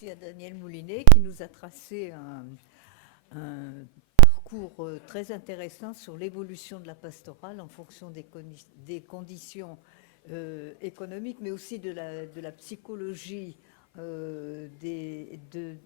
Merci à Daniel Moulinet qui nous a tracé un parcours très intéressant sur l'évolution de la pastorale en fonction des conditions économiques, mais aussi de la psychologie du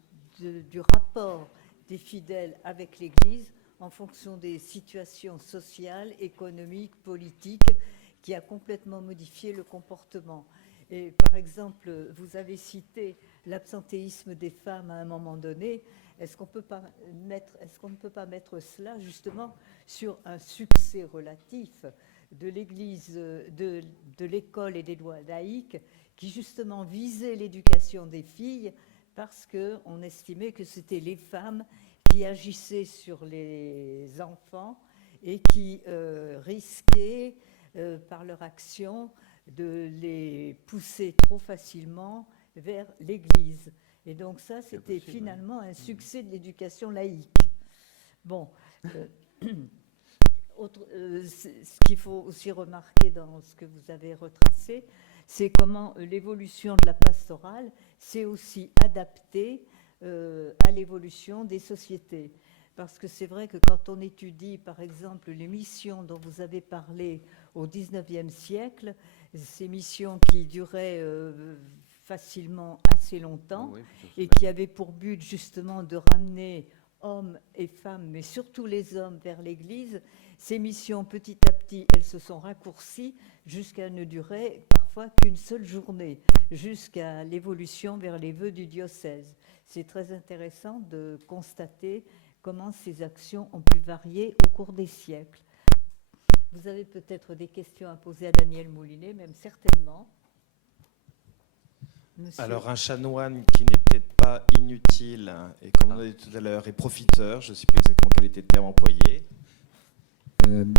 rapport des fidèles avec l'Église en fonction des situations sociales, économiques, politiques, qui a complètement modifié le comportement. Et par exemple, vous avez cité l'absentéisme des femmes à un moment donné. Est-ce qu'on ne peut pas mettre cela justement sur un succès relatif de l'Église, de l'école et des lois laïques qui justement visaient l'éducation des filles parce qu'on estimait que c'était les femmes qui agissaient sur les enfants et qui risquaient par leur action de les pousser trop facilement vers l'Église. Et donc ça, c'était finalement un succès de l'éducation laïque. Bon, ce qu'il faut aussi remarquer dans ce que vous avez retracé, c'est comment l'évolution de la pastorale s'est aussi adaptée à l'évolution des sociétés. Parce que c'est vrai que quand on étudie, par exemple, les missions dont vous avez parlé au XIXe siècle, ces missions qui duraient facilement assez longtemps, oui, et qui avaient pour but justement de ramener hommes et femmes, mais surtout les hommes, vers l'Église, ces missions, petit à petit, elles se sont raccourcies jusqu'à ne durer parfois qu'une seule journée, jusqu'à l'évolution vers les vœux du diocèse. C'est très intéressant de constater comment ces actions ont pu varier au cours des siècles. Vous avez peut-être des questions à poser à Daniel Moulinet, même certainement. Monsieur. Alors, un chanoine qui n'est peut-être pas inutile, et comme on a dit tout à l'heure, est profiteur, je ne sais plus exactement quel était le terme employé.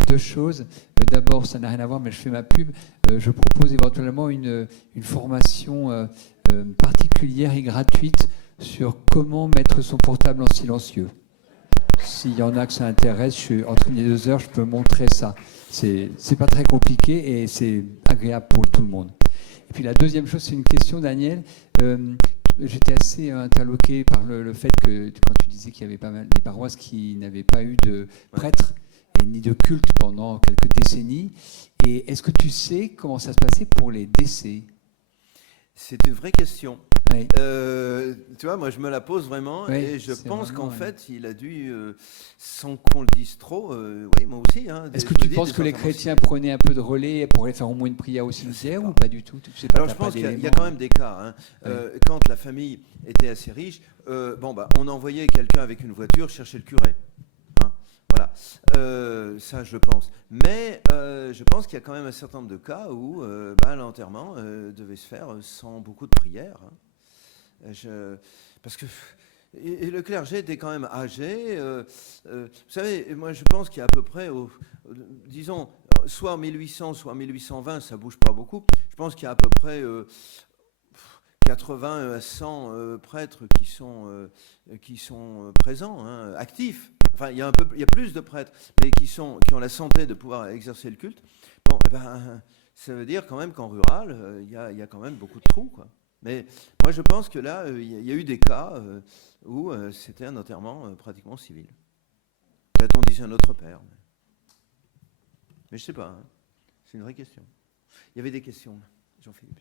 Deux choses. D'abord, ça n'a rien à voir, mais je fais ma pub. Je propose éventuellement une formation particulière et gratuite sur comment mettre son portable en silencieux. S'il y en a que ça intéresse, entre les 2 heures, je peux montrer ça. C'est pas très compliqué et c'est agréable pour tout le monde. Et puis la deuxième chose, c'est une question, Daniel. J'étais assez interloqué par le fait que quand tu disais qu'il y avait pas mal des paroisses qui n'avaient pas eu de prêtre et ni de culte pendant quelques décennies. Et est-ce que tu sais comment ça se passait pour les décès ? C'est une vraie question. Oui. Tu vois, moi je me la pose vraiment, oui, et je pense qu'en fait il a dû, sans qu'on le dise trop, oui, moi aussi. Hein, est-ce que tu penses que les chrétiens prenaient un peu de relais pour aller faire au moins une prière au cimetière ou pas du tout? Alors je pense qu'il y a quand même des cas. Hein. Oui. Quand la famille était assez riche, on envoyait quelqu'un avec une voiture chercher le curé. Voilà, ça je pense. Mais je pense qu'il y a quand même un certain nombre de cas où l'enterrement devait se faire sans beaucoup de prières. Hein. Parce que le clergé était quand même âgé. Vous savez, moi je pense qu'il y a à peu près, disons, soit en 1800, soit en 1820, ça ne bouge pas beaucoup. Je pense qu'il y a à peu près 80 à 100 prêtres qui sont présents, hein, actifs. Enfin, il y a plus de prêtres, mais qui ont la santé de pouvoir exercer le culte. Bon, ça veut dire quand même qu'en rural, il y a quand même beaucoup de trous, quoi. Mais moi, je pense que là, il y a eu des cas où c'était un enterrement pratiquement civil. Peut-être on disait un autre père. Mais je ne sais pas. Hein. C'est une vraie question. Il y avait des questions, Jean-Philippe.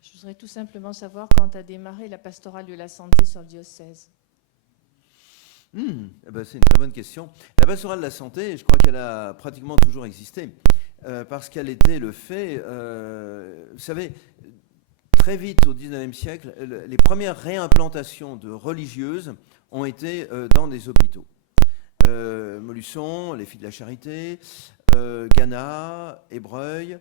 Je voudrais tout simplement savoir quand a démarré la pastorale de la santé sur le diocèse. C'est une très bonne question. La pastorale de la santé, je crois qu'elle a pratiquement toujours existé, parce qu'elle était le fait, vous savez, très vite au XIXe siècle, les premières réimplantations de religieuses ont été dans des hôpitaux. Montluçon, les Filles de la Charité, Gannat, Ébreuil,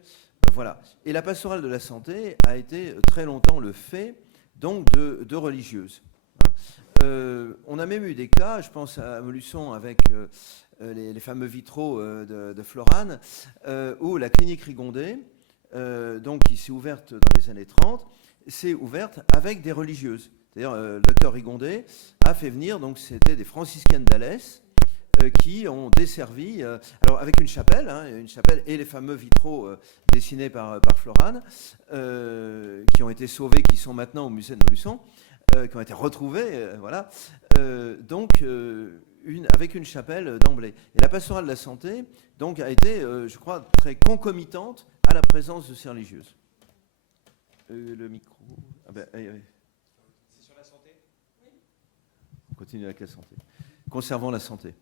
voilà. Et la pastorale de la santé a été très longtemps le fait donc de religieuses. On a même eu des cas, je pense à Montluçon avec les fameux vitraux de Florane, où la clinique Rigondet, donc qui s'est ouverte dans les années 30, s'est ouverte avec des religieuses. C'est-à-dire le docteur Rigondet a fait venir, donc c'était des franciscaines d'Alès, qui ont desservi, alors avec une chapelle et les fameux vitraux dessinés par Florane, qui ont été sauvés, qui sont maintenant au musée de Montluçon, qui ont été retrouvés, voilà. Donc, avec une chapelle d'emblée. Et la pastorale de la santé, donc, a été, je crois, très concomitante à la présence de ces religieuses. Le micro. C'est sur la santé ? On continue avec la santé. Conservons la santé.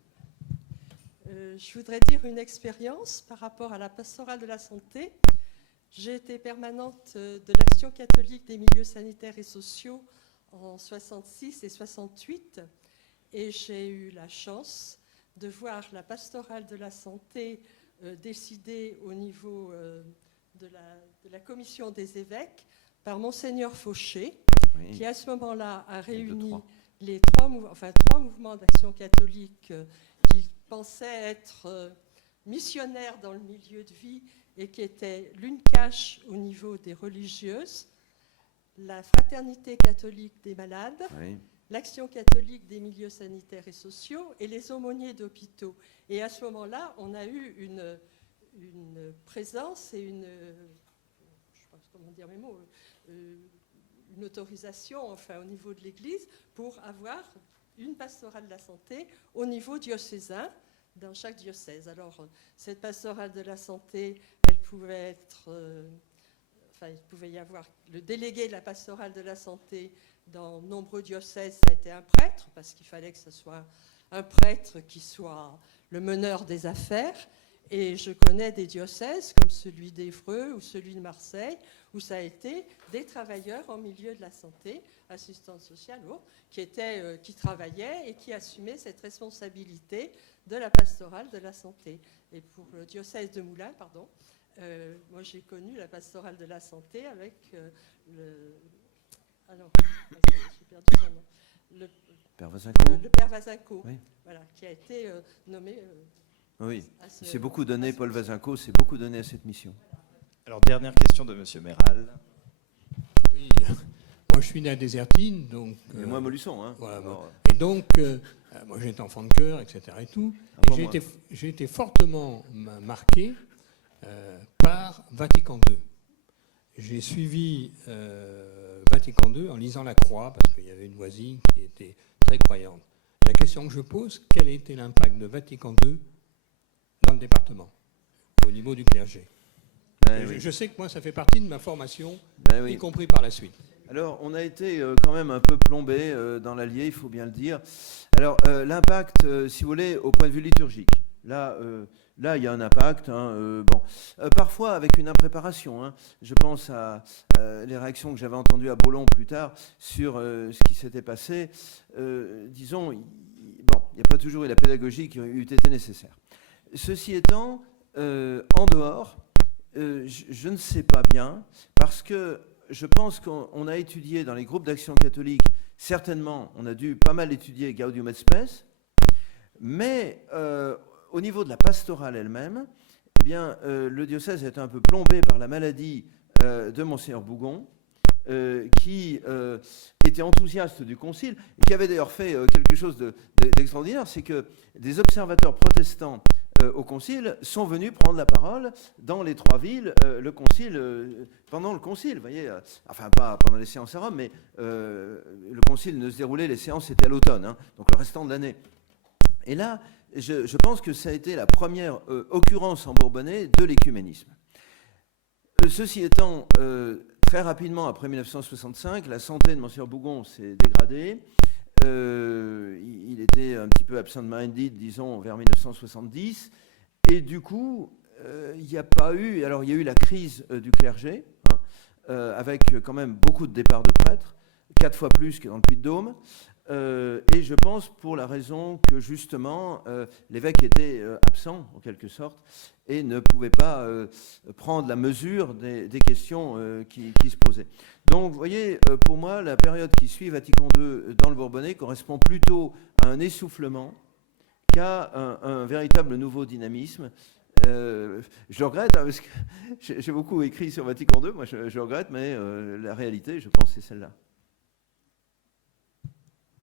Je voudrais dire une expérience par rapport à la pastorale de la santé. J'ai été permanente de l'Action catholique des milieux sanitaires et sociaux en 66 et 68, et j'ai eu la chance de voir la pastorale de la santé décidée au niveau de la commission des évêques par Monseigneur Fauché, Oui. qui à ce moment-là a réuni Les trois mouvements d'action catholique qui pensaient être missionnaires dans le milieu de vie et qui étaient l'UNCACH au niveau des religieuses, la Fraternité catholique des malades, Oui. l'Action catholique des milieux sanitaires et sociaux et les aumôniers d'hôpitaux. Et à ce moment-là, on a eu une présence et une autorisation au niveau de l'Église pour avoir une pastorale de la santé au niveau diocésain dans chaque diocèse. Alors, cette pastorale de la santé, elle pouvait être... il pouvait y avoir le délégué de la pastorale de la santé dans nombreux diocèses, ça a été un prêtre, parce qu'il fallait que ce soit un prêtre qui soit le meneur des affaires. Et je connais des diocèses comme celui d'Évreux ou celui de Marseille, où ça a été des travailleurs en milieu de la santé, assistants sociaux, qui travaillaient et qui assumaient cette responsabilité de la pastorale de la santé. Et pour le diocèse de Moulins, moi j'ai connu la pastorale de la santé avec j'ai perdu son nom. Le Père Vasinco. Le Père Vasinco, Oui. voilà, qui a été nommé... Oui, ce- il s'est beaucoup donné, Paul Vasinco s'est beaucoup donné à cette mission. Alors, dernière question de M. Méral. Oui, moi je suis né à Désertine, donc... Et moi, Montluçon. Hein. Voilà, Alors, et donc, moi j'étais enfant de chœur, etc. Et tout. Ah, Et pas j'ai été fortement marqué par Vatican II. J'ai suivi Vatican II en lisant la Croix, parce qu'il y avait une voisine qui était très croyante. La question que je pose, quel a été l'impact de Vatican II dans le département, au niveau du clergé? ben Et oui. je sais que moi, ça fait partie de ma formation, Ben oui. y compris par la suite. Alors, on a été quand même un peu plombé dans l'Allier, il faut bien le dire. Alors, l'impact, si vous voulez, au point de vue liturgique. Là, il y a un impact. Parfois avec une impréparation. Hein. Je pense à les réactions que j'avais entendues à Baulon plus tard sur ce qui s'était passé. Disons, il n'y a pas toujours eu la pédagogie qui eût été nécessaire. Ceci étant, en dehors, je ne sais pas bien, parce que je pense qu'on a étudié dans les groupes d'action catholique, certainement, on a dû pas mal étudier Gaudium et Spes, mais au niveau de la pastorale elle-même, eh bien, le diocèse est un peu plombé par la maladie de Monseigneur Bougon, qui était enthousiaste du concile, et qui avait d'ailleurs fait quelque chose d'extraordinaire, c'est que des observateurs protestants au concile sont venus prendre la parole dans les trois villes, pendant le concile, vous voyez, enfin pas pendant les séances à Rome, mais le concile ne se déroulait, les séances étaient à l'automne, hein, donc le restant de l'année. Et là, je pense que ça a été la première occurrence en Bourbonnais de l'écuménisme. Ceci étant, très rapidement, après 1965, la santé de Monseigneur Bougon s'est dégradée. Il était un petit peu absent-minded, disons, vers 1970. Et du coup, il n'y a pas eu... Alors, il y a eu la crise du clergé, hein, avec quand même beaucoup de départs de prêtres, 4 fois plus que dans le Puy-de-Dôme. Et je pense pour la raison que, justement, l'évêque était absent, en quelque sorte, et ne pouvait pas prendre la mesure des questions qui se posaient. Donc, vous voyez, pour moi, la période qui suit Vatican II dans le Bourbonnais correspond plutôt à un essoufflement qu'à un véritable nouveau dynamisme. Je regrette, hein, parce que j'ai beaucoup écrit sur Vatican II, moi je regrette, mais la réalité, je pense, c'est celle-là.